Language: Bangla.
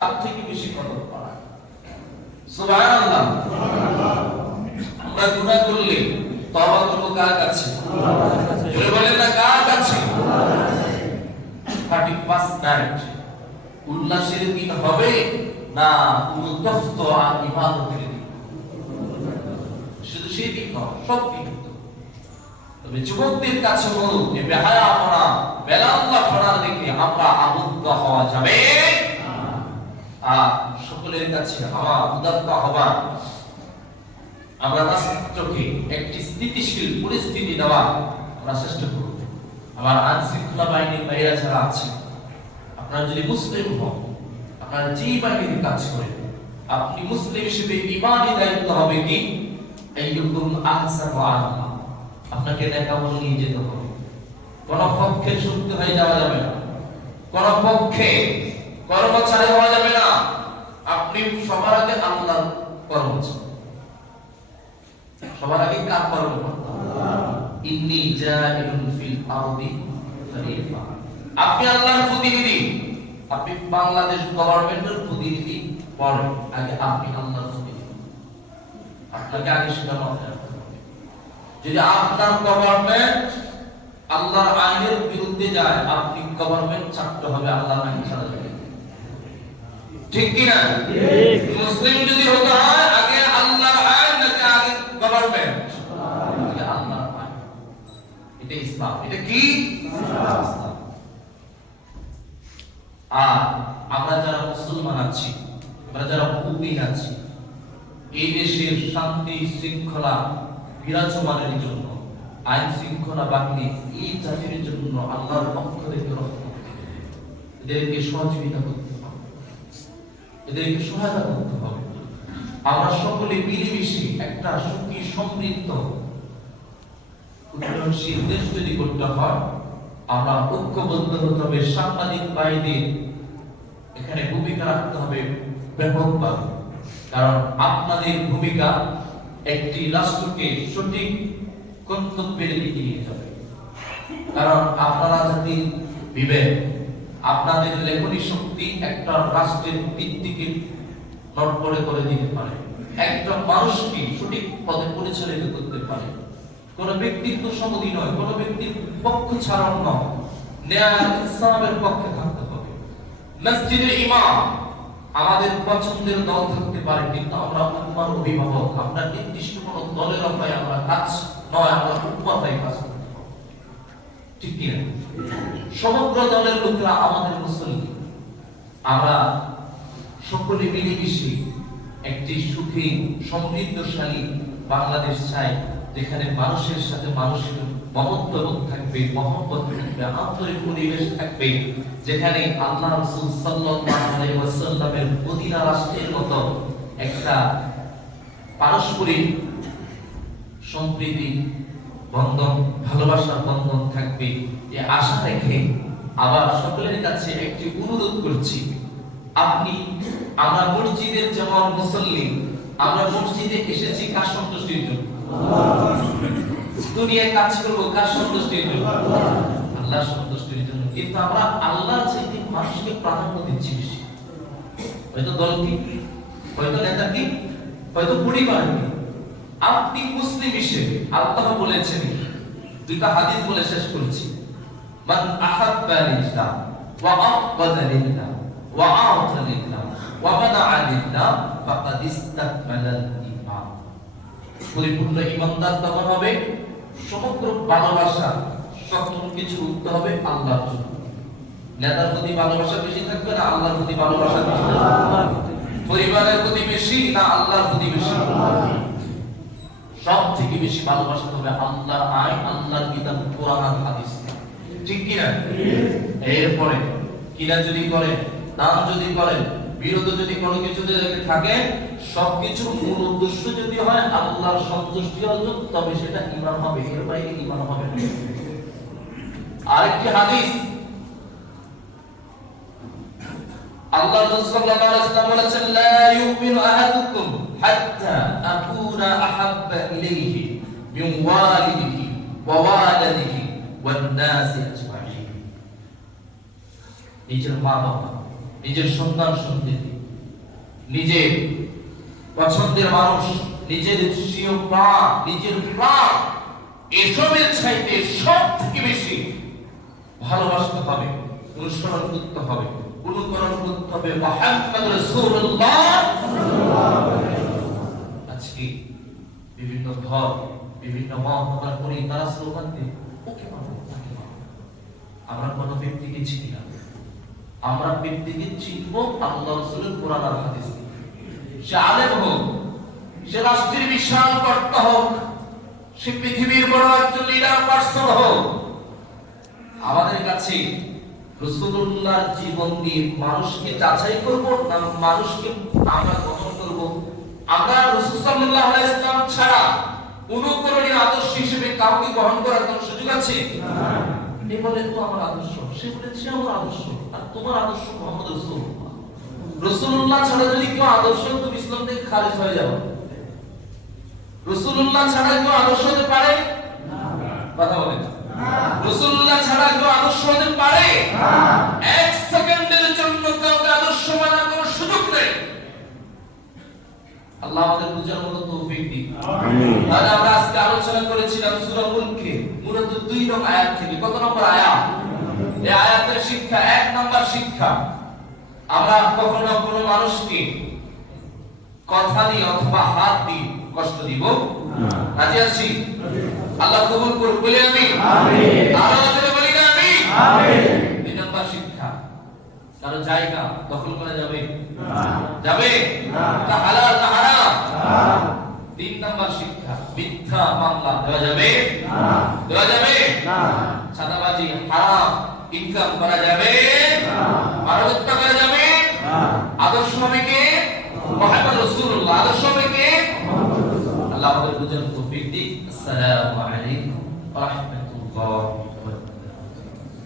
তার থেকে বেশি কদর করা। সুবহানাল্লাহ। আমরা গুনাহ করলে তওবা করব কার কাছে? জোরে বলেন না, কার কাছে? 31 নাইট উল্লাসের দিন হবে না উদ্যস্ত আর ইবাদতের দিন? শুধু সেই দিন নয়, সব দিন। তবে যুবকদের কাছে বলুন, এই বেহায়াপনা বেলাল্লাহপনা দেখে আমরা আবদ্ধ হওয়া যাবে আর সকলের কাছে আমার উদাত্ত হওয়া, আমরা রাষ্ট্রকে একটি স্থিতিশীল পরিস্থিতি দেওয়া আমরা চেষ্টা করব। আমার আইন শৃঙ্খলা বাহিনীর ভাইরা যারা আছে, আপনারা যদি মুসলিম হন, আপনারা যে বাহিনীর কাজ করেন, আপনি মুসলিম হিসেবে ইমানি দায়িত্ব হবে কি আইয়ুকুম আহসানু আমালা, আপনাকে নেকামল নিয়ে যেতে হবে। কোন পক্ষে শুনতে হয়ে যাওয়া যাবে না, কোন পক্ষে কর্মচারী হওয়া যাবে না। আপনি সবার আগে আল্লাহর কর্মচারী, সবার আগে কার কর্মকর্তা? ইন্নী জাইলুন ফিল আরদি খলিফা। আপনি আল্লাহর প্রতিনিধি, আপনি বাংলাদেশ গভর্নমেন্টের প্রতিনিধি পরে, আগে আপনি আল্লাহর প্রতিনিধি। আপনাকে আগে সেটা মাথায় রাখতে হবে। যদি আপনার গভর্নমেন্ট আল্লাহর আইনের বিরুদ্ধে যায়, আপনি গভর্নমেন্ট ছাড়তে হবে, আল্লাহর আইন ছাড়া যাবে ঠিক কি না? মুসলিম যদি হতে হয়, আগে আল্লাহর আইন নাকি আগে গভর্নমেন্ট? আগে আল্লাহর আইন। এটা ইসলাম। এটা কি ইসলাম? আর আমরা যারা মুসলমান আছি, আমরা যারা মুমিন আছি, এই দেশের শান্তি শৃঙ্খলা বিরাজমানের জন্য, আইন শৃঙ্খলা বাহিনী এই জাতির জন্য আল্লাহর পক্ষ থেকে এদেরকে সহযোগিতা করতে হবে, এদেরকে সহায়তা করতে হবে। আমরা সকলে মিলেমিশে একটা সুখী সমৃদ্ধ উন্নয়নশীল দেশ যদি করতে হয়, আমরা ঐক্যবদ্ধ হতে হবে। সাংবাদিক বাহিনীর এখানে ভূমিকা রাখতে হবে ব্যাপকভাবে, কারণ আপনাদের ভূমিকা একটি রাষ্ট্রকে সঠিক গন্তব্যের দিকে নিয়ে যাবে। কারণ আপনারা যদি বিবেক, আপনাদের লেখনী শক্তি একটা রাষ্ট্রের ভিত্তিকে নড়বড়ে করে দিতে পারে, একটা মানুষকে সঠিক পথে পরিচালিত করতে পারে। কোন ব্যক্তিত্ব সম্মতি নয়, কোন ব্যক্তির পক্ষ ছাড়ানো নয়, ন্যায় ইসলামের পক্ষে থাকতে হবে। মসজিদের ইমাম আমাদের পছন্দের দল থাকতে পারে, কিন্তু আমরা উম্মার অভিভাবক, আমরা নির্দিষ্ট কোন দলের হয়ে আমরা কাজ নয়, আমরা উম্মার হয়ে কাজ করতে হবে ঠিক কি না? সমগ্র দলের লোকেরা আমাদের মুসলিম, আমরা সকলে মিলেমিশে একটি সুখী সমৃদ্ধশালী বাংলাদেশ চাই, যেখানে মানুষের সাথে মানুষের মমত্ববোধ থাকবে, মহব্বত থাকবে, আন্তরিক পরিবেশ থাকবে, যেখানে আল্লাহ রাসূল সাল্লাল্লাহু আলাইহি ওয়াসাল্লামের মদিনা রাষ্ট্রের মতো একটা পারস্পরিক সম্প্রীতি বন্ধন, ভালোবাসার বন্ধন থাকবে। এই আশা রেখে আবার সকলের কাছে একটি অনুরোধ করছি, আপনি, আমরা মসজিদের যেমন মুসল্লি, আমরা মসজিদে এসেছি কার সন্তুষ্টির জন্য? দুনিয়ায় কাজ করবো কার সন্তুষ্টির জন্য? আল্লাহর সন্তুষ্টির জন্য। কিন্তু আমরা আল্লাহর চাইতে মানুষকে প্রাধান্য দিচ্ছি বেশি। হয়তো দল কি, হয়তো নেতা কি, হয়তো পরিবার কি। আপনি মুসলিম হিসেবে আল্লাহ বলেছেন, দুইটা হাদিস বলে শেষ করছি, মান আহাব্বা লিল্লাহ ওয়া আবগাদা লিল্লাহ ওয়া আ'তা লিল্লাহ ওয়া মানা'a লিল্লাহ ফাকাদ ইসতাকমালাল ঈমান। পরিপূর্ণ ঈমানদার তখন হবে, সমগ্র ভালোবাসা সকল কিছু উঠতে হবে আল্লাহর জন্য। নেতার প্রতি ভালোবাসা বেশি থাকবে না আল্লাহর প্রতি ভালোবাসা বেশি থাকবে? পরিবারের প্রতি বেশি না আল্লাহর প্রতি বেশি? সব থেকে বেশি ভালোবাসা হবে আল্লাহর আইন, আল্লাহর কিতাব, কোরআন আর হাদিস ঠিক কি না? এরপরে কিনা যদি করেন, দান যদি করেন, বিরত যদি কোনো কিছুতে থাকে, সবকিছু মূল উদ্দেশ্য যদি হয় আল্লাহর সন্তুষ্টি অর্জন, তবে সেটা ঈমান হবে, এর বাইরে ঈমান হবে না। আরেকটি হাদিস, আল্লাহ রাসূল সাল্লাল্লাহু আলাইহি ওয়াসাল্লাম বলেছেন, লা ইউমিনু আহাদুকুম হাত্তা আকুনা আহাব্বা ইলাইহি মিন ওয়ালিদিহি ওয়া ওয়ালাদিহি ওয়ান নাসি আজমাইন। নিজের মা বাবা, নিজের সন্তান সন্ততি, নিজের পছন্দের মানুষ, নিজের স্বীয় প্রাণ, নিজের প্রাণ এসবের চাইতে সব থেকে বেশি ভালোবাসতে হবে, অনুসরণ করতে হবে, অনুকরণ করতে হবে মুহাম্মদ রাসূলুল্লাহ। আজকে বিভিন্ন ধর্ম, বিভিন্ন মত আমরা করি, তারা স্লোগান দেয় ওকে মানো, ওকে মানো। আমরা কোনো ব্যক্তিকে চিনি না, আমরা ব্যক্তিকে চিনব আল্লাহ রাসূলের কোরআন আর হাদিস। সে আলেম হোক, সে রাষ্ট্রের বিশাল কর্তা হোক, সে পৃথিবীর বড় একজন লিডার পার্সন হোক, আমাদের কাছে রাসূলুল্লাহর জীবন দিয়ে মানুষকে যাচাই করব না মানুষকে আমরা গ্রহণ করব? আমরা রাসূল সাল্লাল্লাহু আলাইহি ওয়াসাল্লাম ছাড়া অনুকরণীয় আদর্শ হিসেবে কাউকে গ্রহণ করার কোনো সুযোগ আছে? এ বলে তো আমার আদর্শ, সে বলেছে আমার আদর্শ, আর তোমার আদর্শ মুহাম্মদ রাসূলুল্লাহ। রাসূলুল্লাহ ছাড়া যদি কেউ আদর্শ, তুমি ইসলাম থেকে খারিজ হয়ে যাবে। রাসূলুল্লাহ ছাড়া কেউ আদর্শ হতে পারে না? কথা বলেন। রাসূলুল্লাহ ছাড়া কেউ আদর্শ হতে পারে না? এক সেকেন্ডের জন্য কাউকে আদর্শ মানার কোনো সুযোগ নেই। আল্লাহ আমাদের বুঝার মতো তৌফিক দিন। আমিন। আজ আমরা আজকে আলোচনা করেছিলাম সূরা মুলকে মূলত 2 নং আয়াত থেকে। কত নম্বর আয়াত? এই আয়াতের শিক্ষা, 1 নম্বর শিক্ষা, আমরা কখনো কোনো মানুষকে কথা দিয়ে অথবা হাত দিয়ে কষ্ট দিব না। রাজি আছি? আল্লাহ কবুল করুন, বলি আমিন। আমিন। আরো জোরে বলি না আমিন। আমিন। 2 নম্বর শিক্ষা, কারো জায়গা দখল করা যাবে না। যাবে না? তা হালাল না হারাম? না। 3 নম্বর শিক্ষা, মিথ্যা মামলা দেওয়া যাবে না। দেওয়া যাবে না। চাঁদাবাজি হারাম, ইনকাম করা যাবে না। মানবতা করা যাবে না। আদর্শ হবে কে? মুহাম্মদ রাসূলুল্লাহ। আদর্শ হবে কে? আল্লাহ আমাদের বুঝার তৌফিক দিন। আসসালামু আলাইকুম ওয়া রাহমাতুল্লাহ।